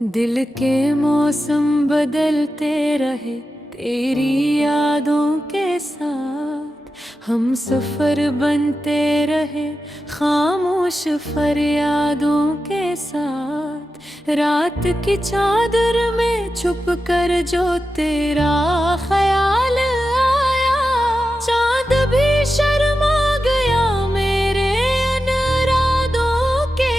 दिल के मौसम बदलते रहे तेरी यादों के साथ, हम सफर बनते रहे खामोश फरियादों के साथ। रात की चादर में छुप कर जो तेरा ख्याल आया, चांद भी शर्मा गया मेरे अनरादों के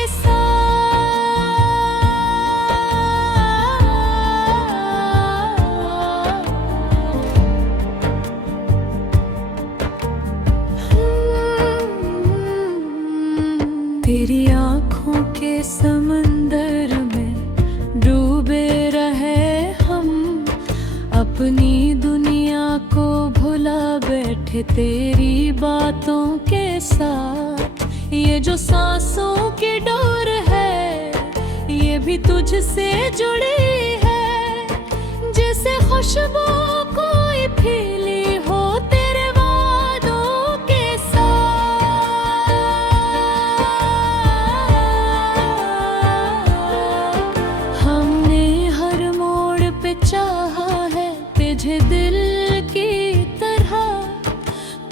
तेरी आँखों के समंदर में डूबे रहे हम, अपनी दुनिया को भुला बैठे तेरी बातों के साथ। ये जो सांसों की डोर है ये भी तुझसे जुड़ी है, जैसे खुशबू कोई फीली हो तेरे वादों के साथ। हमने हर मोड़ पे चाहा है तुझे दिल की तरह,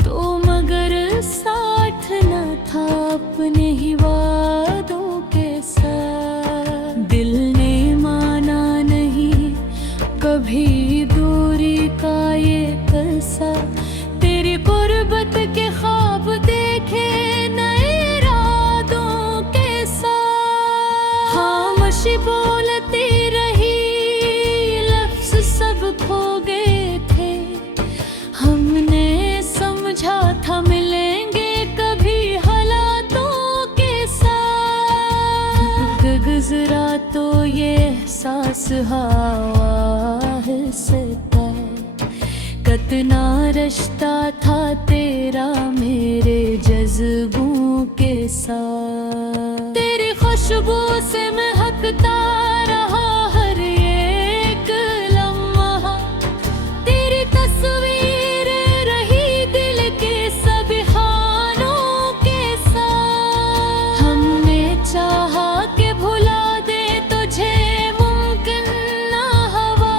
तो मगर साथ न था अपने ही वादों के साथ। दिल ने माना नहीं कभी दूरी का ये कलसा, तेरी गुर्बत के ख्वाब देखे नए इरादों के साथ। खामोशी बोलती रही लफ्ज़ सब खो गए थे, हमने समझा था मिलेंगे कभी हालातों के साथ। गुजरा तो ये एहसास हवा से तय, कितना रिश्ता था तेरा मेरे जज्बों के साथ। तेरी खुशबू से महकता रहा हर एक लम्हा, तेरी तस्वीर रही दिल के सभी खानों के साथ। हमने चाहा कि भुला दे तुझे मुमकिन ना हवा,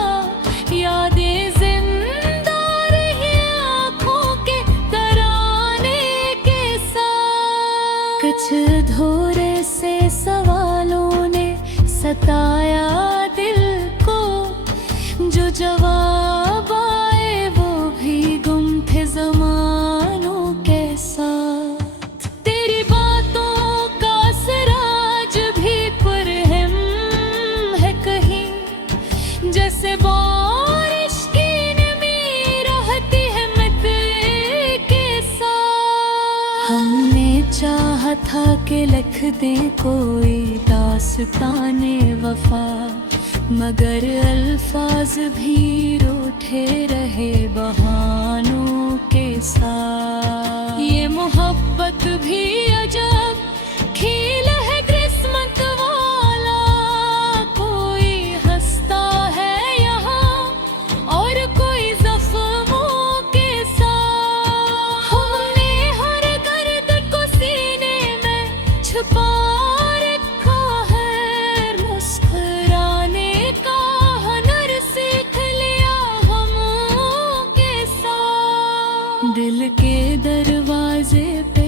यादें जिंदा रही आँखों के तराने के साथ। कुछ अधूरे से सवालों ने सताया दिल को, जो जवाब आए वो भी गुम थे ज़मानों के साथ। तेरी बातों का सिराज भी पुरहिम है कहीं, जैसे बारिश की नमी रहती है मिट्टी के साथ। हमने चाहा था कि लिख दे कोई दास्ताने वफा, मगर अल्फाज भी रूठे रहे बहानों के साथ। ये मोहब्बत भी अजब खेल है किस्मत वाला, कोई हंसता है यहाँ और कोई जख्मों के साथ। हमने हर दर्द को सीने में छुपा रखा है, मुस्कुराने का हुनर सीख लिया हम के साथ। दिल के दरवाजे पे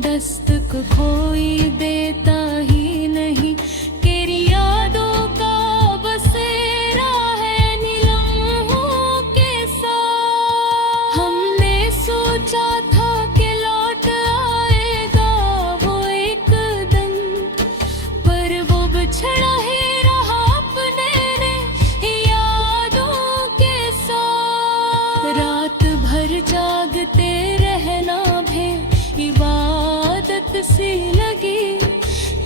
दस्तक कोई देता ही नहीं, तेरी यादों का बसेरा है नीलमों के साथ। हमने सोचा था कि लौट आएगा वो एक दिन, पर वो बिछड़ा ही रहा अपने यादों के साथ। रात भर जागते रहना भी इबादत सी लगी,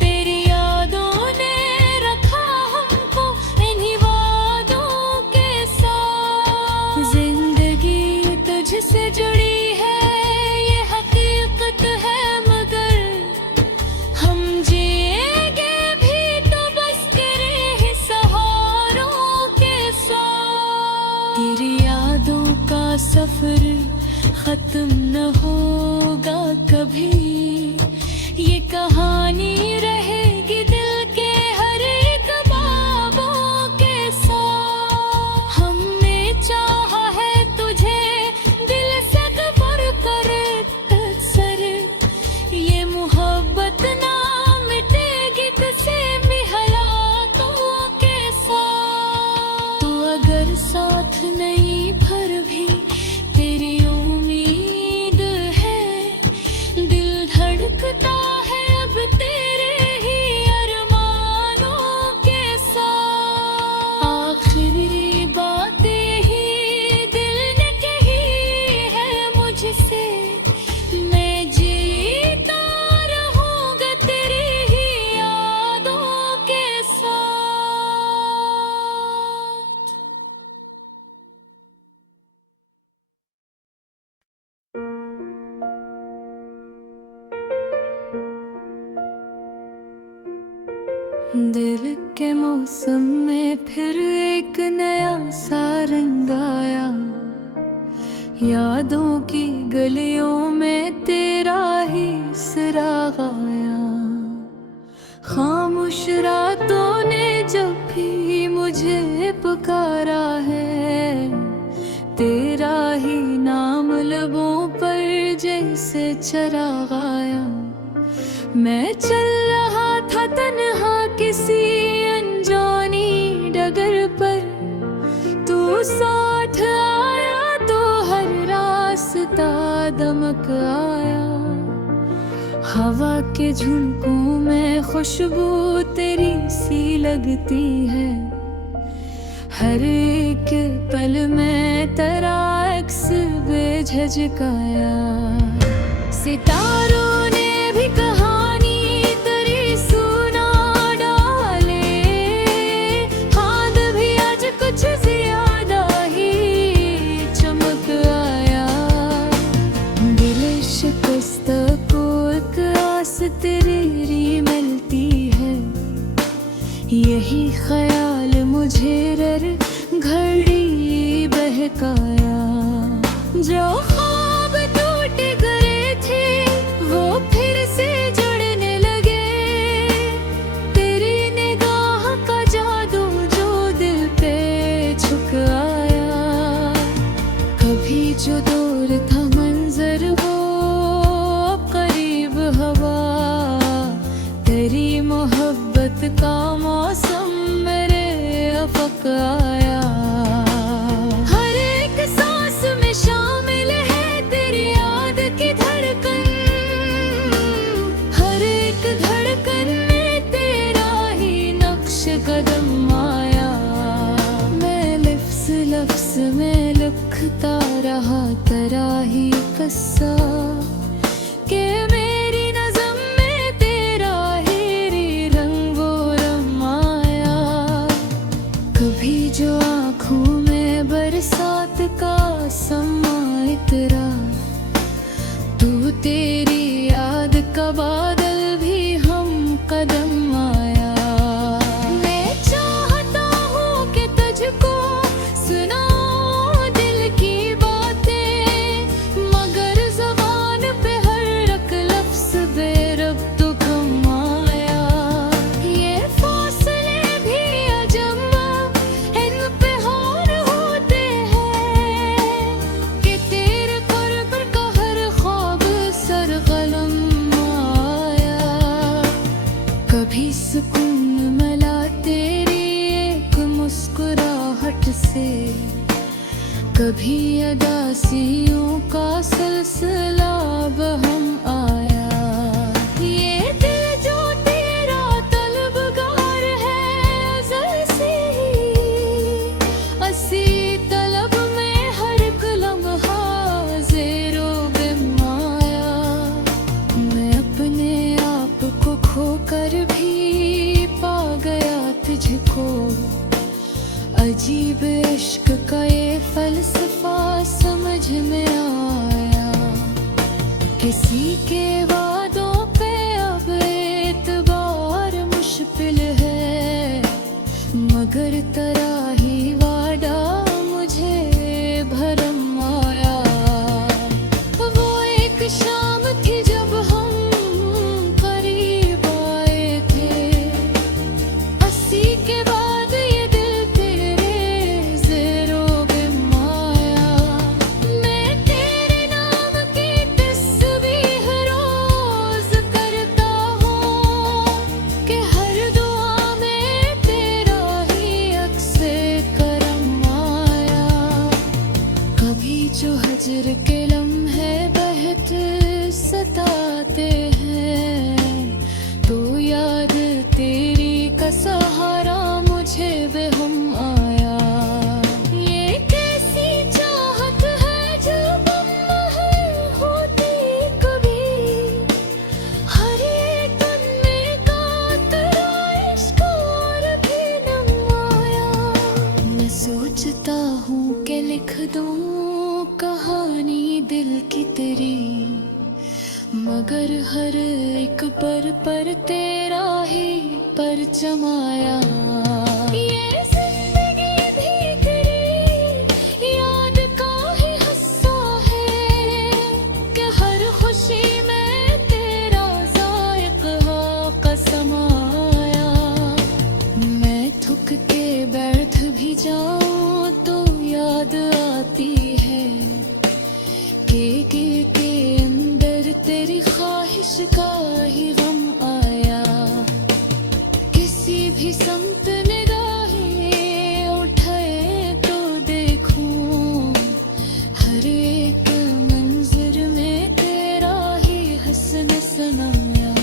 तेरी यादों ने रखा हमको इन्हीं वादों के साथ। जिंदगी तुझसे जुड़ी है ये हकीकत है, मगर हम जिएंगे भी तो बस तेरे ही सहारों के साथ। तेरी यादों का सफर खत्म न होगा कभी, ये कहानी रहेगी दिल के हर एक बाब दिल के मौसम में फिर एक नया सा रंग आया, यादों की गलियों में तेरा ही सराग आया। खामोश रातों ने जब भी मुझे पुकारा है, तेरा ही नाम लबों पर जैसे चराग आया। मैं चल रहा था तन्हा किसी अनजानी डगर पर, तू साथ आया तो हर रास्ता दमक आया। हवा के झुंडों में खुशबू तेरी सी लगती है, हर एक पल में तेरा अक्स बेझिझकाया। सितारों ने भी कहानी तेरी सुना डाले, चांद भी आज कुछ ज्यादा ही चमक आया। दिल शिकस्त को एक आस तेरी मिलती है, यही ख्याल मुझे रर घड़ी बहकाया। जो ख्वाब टूट गए थे वो फिर से जुड़ने लगे, तेरी निगाह का जादू जो दिल पे छुप आया। कभी जो दूर था मंजर वो अब करीब हवा, तेरी मोहब्बत का मौसम मेरे अफक आया। हर एक सांस में शामिल है तेरी याद की धड़कन, हर एक धड़कन में तेरा ही नक्श कदम आया। मैं लफ्ज़ लफ्ज़ में लिखता रहा तेरा ही किस्सा, के मेरी नज़म में तेरा ही रंग वो रमाया। कभी जो आँखों में बरसात का समा इतरा, तू तेरी याद का बादल भी हम कदम आया। मैं चाहता हूँ कि तुझको सुनाऊं दिल की बातें, मगर ज़बान पे हर एक लफ्ज़ बेरब्त कम आया। ये फासले भी अजब इन पे और होते हैं, कि तेरे क़ुर्ब का हर ख्वाब सरगर्म आया। कभी सुकून मिला तेरी एक मुस्कुराहट से, कभी अदासियों का सिलसिला बहम आया। ये दिल जो तेरा तलबगार है अज़ल से ही, असी तलब में हर एक लम्हा ज़ेरो बिम आया। मैं अपने आप को खोकर भी पा गया तुझको, अजीब इश्क का ये फलसफा समझ में आया। किसी के वादों पे अब एतबार मुश्किल है, मगर तेरा ही वादा मुझे भरम आया। वो एक शाम थी जब हम करीब आए थे, अस्सी के बाद ये दिल तेरे ज़ेरो बिम आया। मैं तेरे नाम की तस्बीह रोज़ करता हूँ, कि हर दुआ में तेरा ही अक्से करम आया। कभी जो हजर के लम्हे बहत सताते हैं, तो याद तेरी का सहारा मुझे बेहम आया। ये कैसी चाहत है जो गुम नहीं होती कभी, हर एक दिन का तेरा इश्क और भी नम आया। मैं सोचता हूँ कि लिख दूँ कहानी दिल की तेरी, मगर हर एक पर तेरा ही परचम आया। ये जिंदगी भीतरी याद का ही हिस्सा है कि हर खुशी में तेरा जायका कसम आया। मैं थक के बैठ भी जाऊं तो याद आती है के अंदर तेरी ख्वाहिश का ही गम आया। किसी भी समत निगाहें उठाए तो देखूं, हर एक मंजर में तेरा ही हसन सनम आया।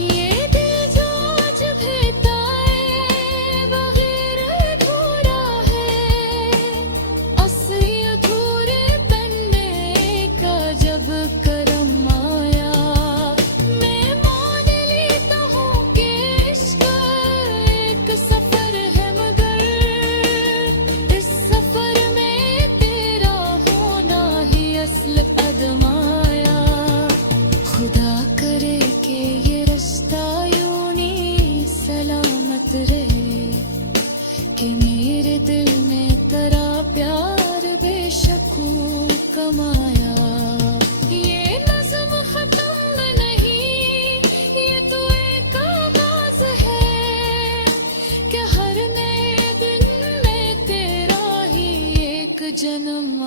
ये दिल जो आज भी ताए बगैर अधूरा है, असली अधूरे बनने का जब करम आया। मैं मान लेता हूँ कि इश्क एक सफर है, मगर इस सफर में तेरा होना ही असल कदम आया। खुदा करे कि ये रास्ता यूं ही सलामत रहे, कि मेरे दिल में तेरा प्यार बेशक कमाया। ये नज़्म खत्म नहीं, ये तो एक आगाज़ है, कि हर नए दिन में तेरा ही एक जन्म